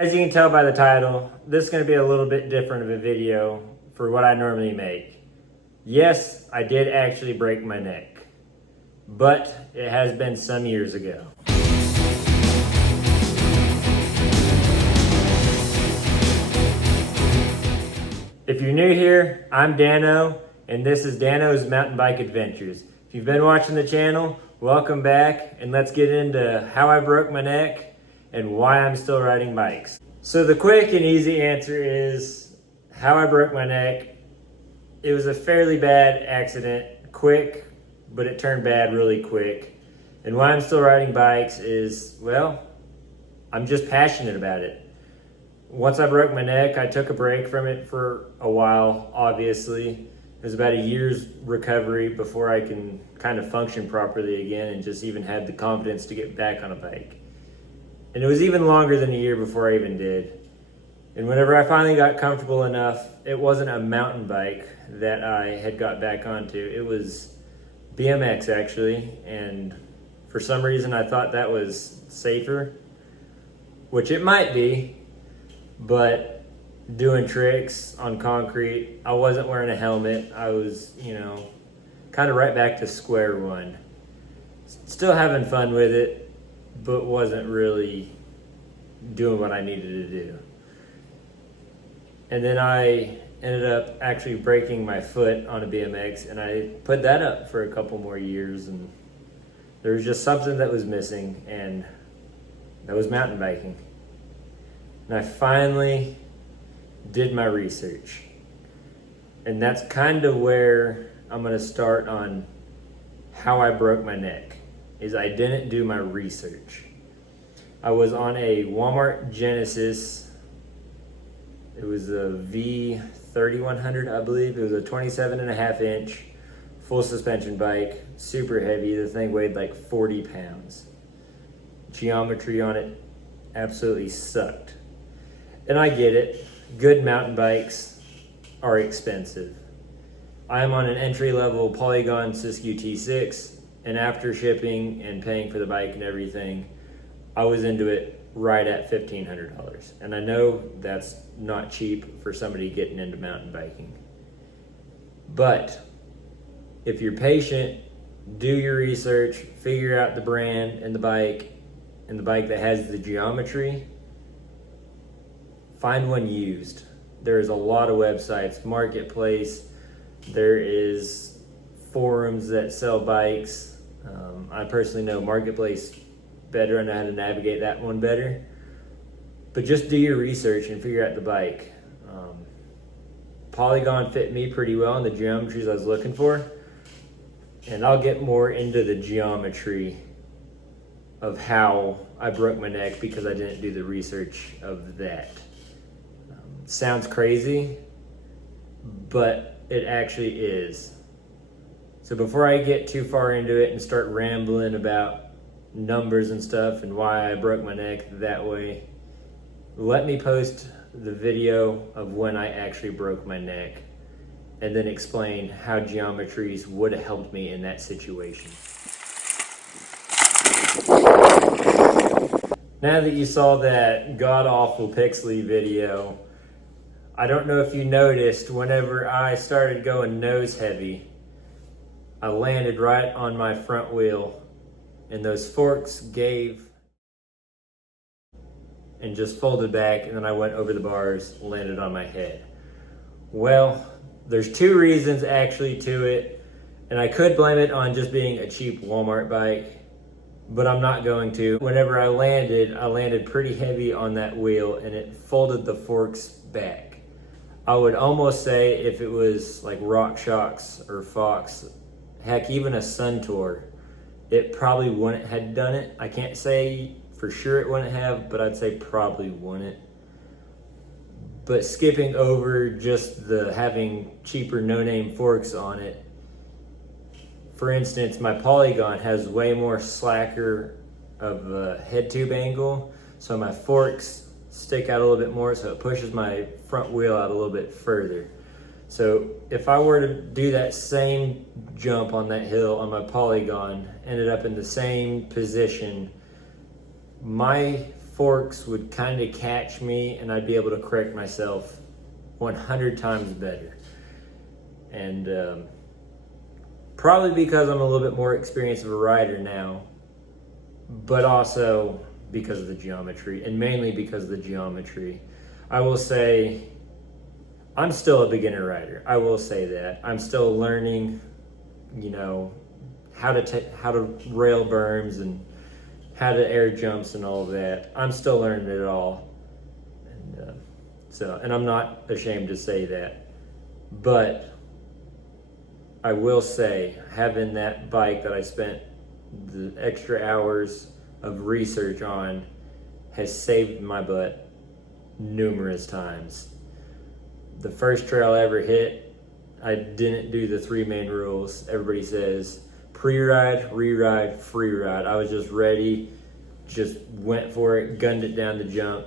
As you can tell by the title, this is going to be a little bit different of a video for what I normally make. Yes, I did actually break my neck, but it has been some years ago. If you're new here, I'm Dano, and this is Dano's Mountain Bike Adventures. If you've been watching the channel, welcome back, and let's get into how I broke my neck and why I'm still riding bikes. So the quick and easy answer is how I broke my neck. It was a fairly bad accident, quick, but it turned bad really quick. And why I'm still riding bikes is, well, I'm just passionate about it. Once I broke my neck, I took a break from it for a while, obviously. It was about a year's recovery before I can kind of function properly again and just even had the confidence to get back on a bike. And it was even longer than a year before I even did. And whenever I finally got comfortable enough, it wasn't a mountain bike that I had got back onto. It was BMX actually, and for some reason I thought that was safer, which it might be, but doing tricks on concrete, I wasn't wearing a helmet. I was, kind of right back to square one. Still having fun with it, but wasn't really doing what I needed to do. And then I ended up actually breaking my foot on a BMX, and I put that up for a couple more years, and there was just something that was missing, and that was mountain biking. And I finally did my research. And that's kind of where I'm gonna start on how I broke my neck, is I didn't do my research. I was on a Walmart Genesis. It was a V3100, I believe. It was a 27.5-inch full suspension bike, super heavy. The thing weighed like 40 pounds. Geometry on it absolutely sucked. And I get it, good mountain bikes are expensive. I'm on an entry-level Polygon Siskiyou T6, and after shipping and paying for the bike and everything, I was into it right at $1,500. And I know that's not cheap for somebody getting into mountain biking. But if you're patient, do your research, figure out the brand and the bike that has the geometry, find one used. There's a lot of websites, Marketplace, there is forums that sell bikes. I personally know Marketplace better. I know how to navigate that one better. But just do your research and figure out the bike. Polygon fit me pretty well in the geometries I was looking for. And I'll get more into the geometry of how I broke my neck because I didn't do the research of that. Sounds crazy, but it actually is. So before I get too far into it and start rambling about numbers and stuff and why I broke my neck that way, let me post the video of when I actually broke my neck and then explain how geometries would have helped me in that situation. Now that you saw that god-awful pixely video, I don't know if you noticed, whenever I started going nose heavy, I landed right on my front wheel, and those forks gave and just folded back, and then I went over the bars, landed on my head. Well, there's two reasons actually to it, and I could blame it on just being a cheap Walmart bike, but I'm not going to. Whenever I landed pretty heavy on that wheel, and it folded the forks back. I would almost say if it was like RockShox or Fox, heck, even a Suntour, it probably wouldn't have done it. I can't say for sure it wouldn't have, but I'd say probably wouldn't. But skipping over just the having cheaper no-name forks on it, for instance, my Polygon has way more slacker of a head tube angle, so my forks stick out a little bit more, so it pushes my front wheel out a little bit further. So if I were to do that same jump on that hill on my Polygon, ended up in the same position, my forks would kind of catch me and I'd be able to correct myself 100 times better. And probably because I'm a little bit more experienced of a rider now, but also because of the geometry, and mainly because of the geometry. I will say I'm still a beginner rider. I will say that. I'm still learning, you know, how to rail berms and how to air jumps and all of that. I'm still learning it all. And I'm not ashamed to say that. But I will say, having that bike that I spent the extra hours of research on has saved my butt numerous times. The first trail I ever hit, I didn't do the 3 main rules. Everybody says pre-ride, re-ride, free ride. I was just ready, just went for it, gunned it down the jump,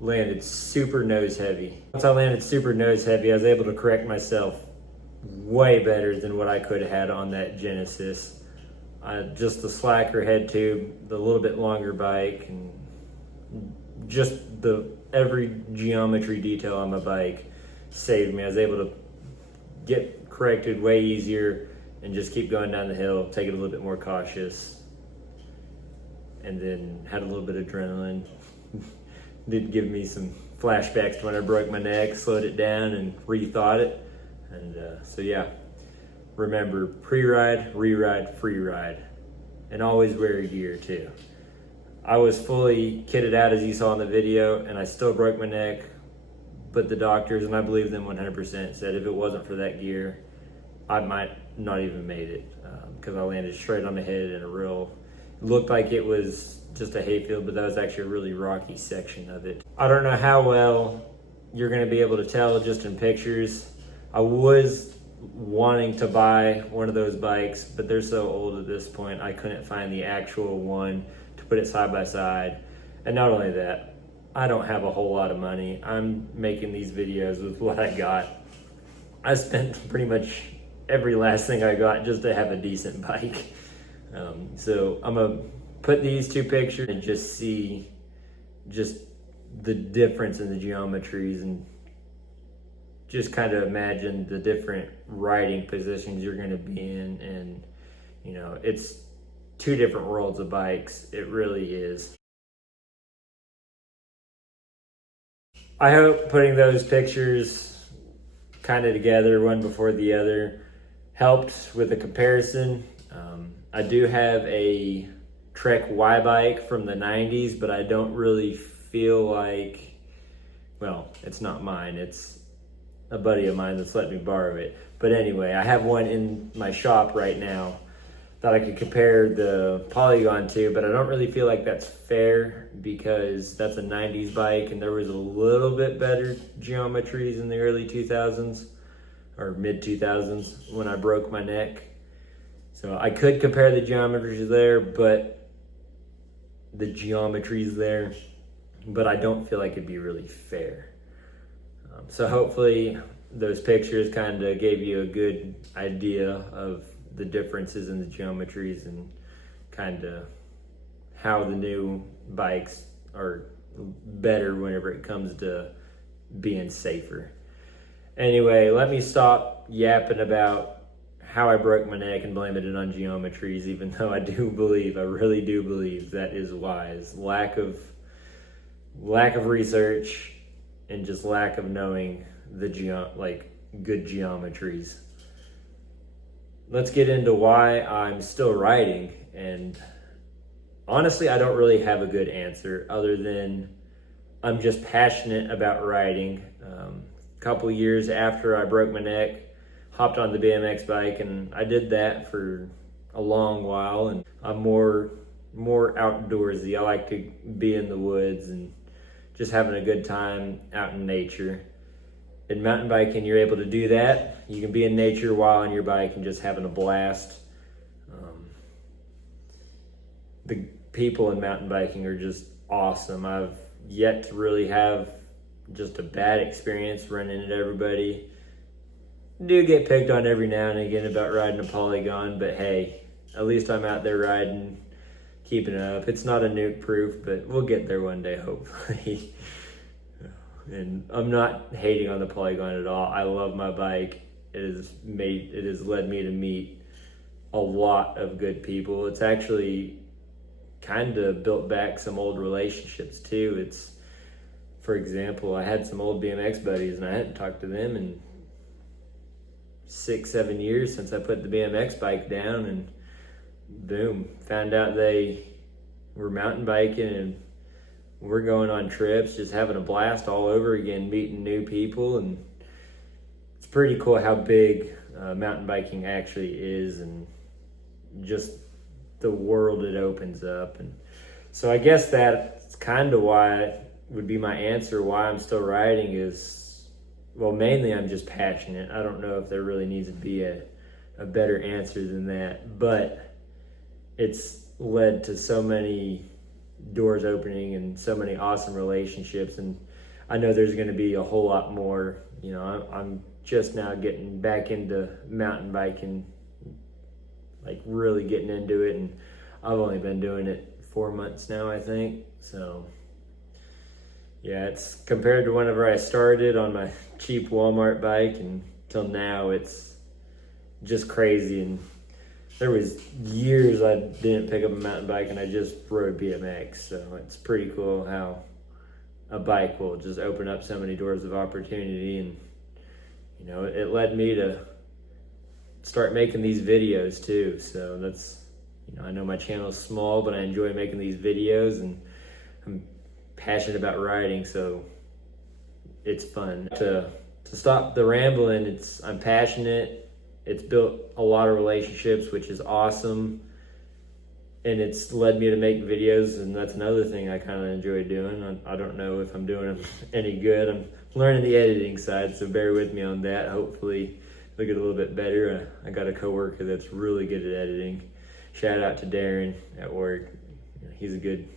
landed super nose heavy. Once I landed super nose heavy, I was able to correct myself way better than what I could have had on that Genesis. Just the slacker head tube, the little bit longer bike, and just every geometry detail on my bike saved me. I was able to get corrected way easier and just keep going down the hill, take it a little bit more cautious, and then had a little bit of adrenaline. Did give me some flashbacks to when I broke my neck, slowed it down and rethought it. And so yeah, remember pre-ride, re-ride, free ride, and always wear gear too. I was fully kitted out as you saw in the video, and I still broke my neck, but the doctors, and I believe them 100%, said if it wasn't for that gear, I might not even made it, because I landed straight on the head in it looked like it was just a hayfield, but that was actually a really rocky section of it. I don't know how well you're gonna be able to tell just in pictures. I was wanting to buy one of those bikes, but they're so old at this point, I couldn't find the actual one to put it side by side. And not only that, I don't have a whole lot of money. I'm making these videos with what I got. I spent pretty much every last thing I got just to have a decent bike. So I'm gonna put these 2 pictures and just see just the difference in the geometries, and just kind of imagine the different riding positions you're going to be in. And you know, it's 2 different worlds of bikes. It really is. I hope putting those pictures kind of together, one before the other, helped with the comparison. I do have a Trek Y bike from the 90s, but I don't really feel like, well, it's not mine. It's a buddy of mine that's let me borrow it. But anyway, I have one in my shop right now that I could compare the Polygon to, but I don't really feel like that's fair because that's a 90s bike and there was a little bit better geometries in the early 2000s or mid 2000s when I broke my neck. So I could compare the geometries there, but the geometries there, but I don't feel like it'd be really fair. So hopefully those pictures kind of gave you a good idea of the differences in the geometries and kind of how the new bikes are better whenever it comes to being safer. Anyway, let me stop yapping about how I broke my neck and blaming it on geometries, even though I really do believe that is wise. Lack of research and just lack of knowing the good geometries. Let's get into why I'm still riding. And honestly, I don't really have a good answer other than I'm just passionate about riding. A couple years after I broke my neck, hopped on the BMX bike, and I did that for a long while. And I'm more outdoorsy. I like to be in the woods and just having a good time out in nature. In mountain biking, you're able to do that. You can be in nature while on your bike and just having a blast. The people in mountain biking are just awesome. I've yet to really have just a bad experience running into everybody. Do get picked on every now and again about riding a Polygon, but hey, at least I'm out there riding, keeping it up. It's not a nuke proof, but we'll get there one day, hopefully. And I'm not hating on the Polygon at all. I love my bike. It has led me to meet a lot of good people. It's actually kind of built back some old relationships too. For example, I had some old BMX buddies and I hadn't talked to them in 6-7 years since I put the BMX bike down, and boom, found out they were mountain biking and we're going on trips, just having a blast all over again, meeting new people. And it's pretty cool how big mountain biking actually is, and just the world it opens up. And so I guess that's kind of why would be my answer why I'm still riding is, well, mainly I'm just passionate. I don't know if there really needs to be a better answer than that, but it's led to so many doors opening and so many awesome relationships. And I know there's going to be a whole lot more. You know, I'm just now getting back into mountain biking, like really getting into it, and I've only been doing it 4 months now, I think. So yeah, it's compared to whenever I started on my cheap Walmart bike and till now, it's just crazy. And there was years I didn't pick up a mountain bike and I just rode BMX. So it's pretty cool how a bike will just open up so many doors of opportunity. And you know, it led me to start making these videos too. So that's, you know, I know my channel is small, but I enjoy making these videos and I'm passionate about riding, so it's fun. To stop the rambling, I'm passionate. It's built a lot of relationships, which is awesome. And it's led me to make videos, and that's another thing I kind of enjoy doing. I don't know if I'm doing them any good. I'm learning the editing side, so bear with me on that. Hopefully it'll get a little bit better. I got a coworker that's really good at editing. Shout out to Darren at work. He's a good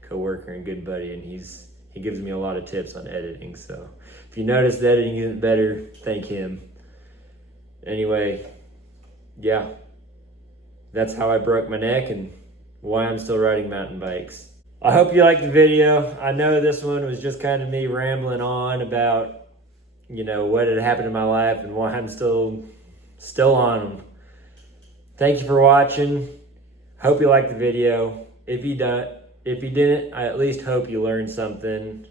coworker and good buddy, and he gives me a lot of tips on editing. So if you notice the editing isn't better, thank him. Anyway, yeah, that's how I broke my neck and why I'm still riding mountain bikes. I hope you liked the video. I know this one was just kind of me rambling on about, you know, what had happened in my life and why I'm still on them. Thank you for watching. Hope you liked the video. If you didn't, I at least hope you learned something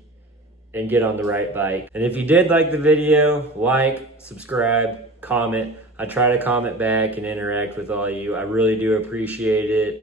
and get on the right bike. And if you did like the video, like, subscribe, comment. I try to comment back and interact with all of you. I really do appreciate it.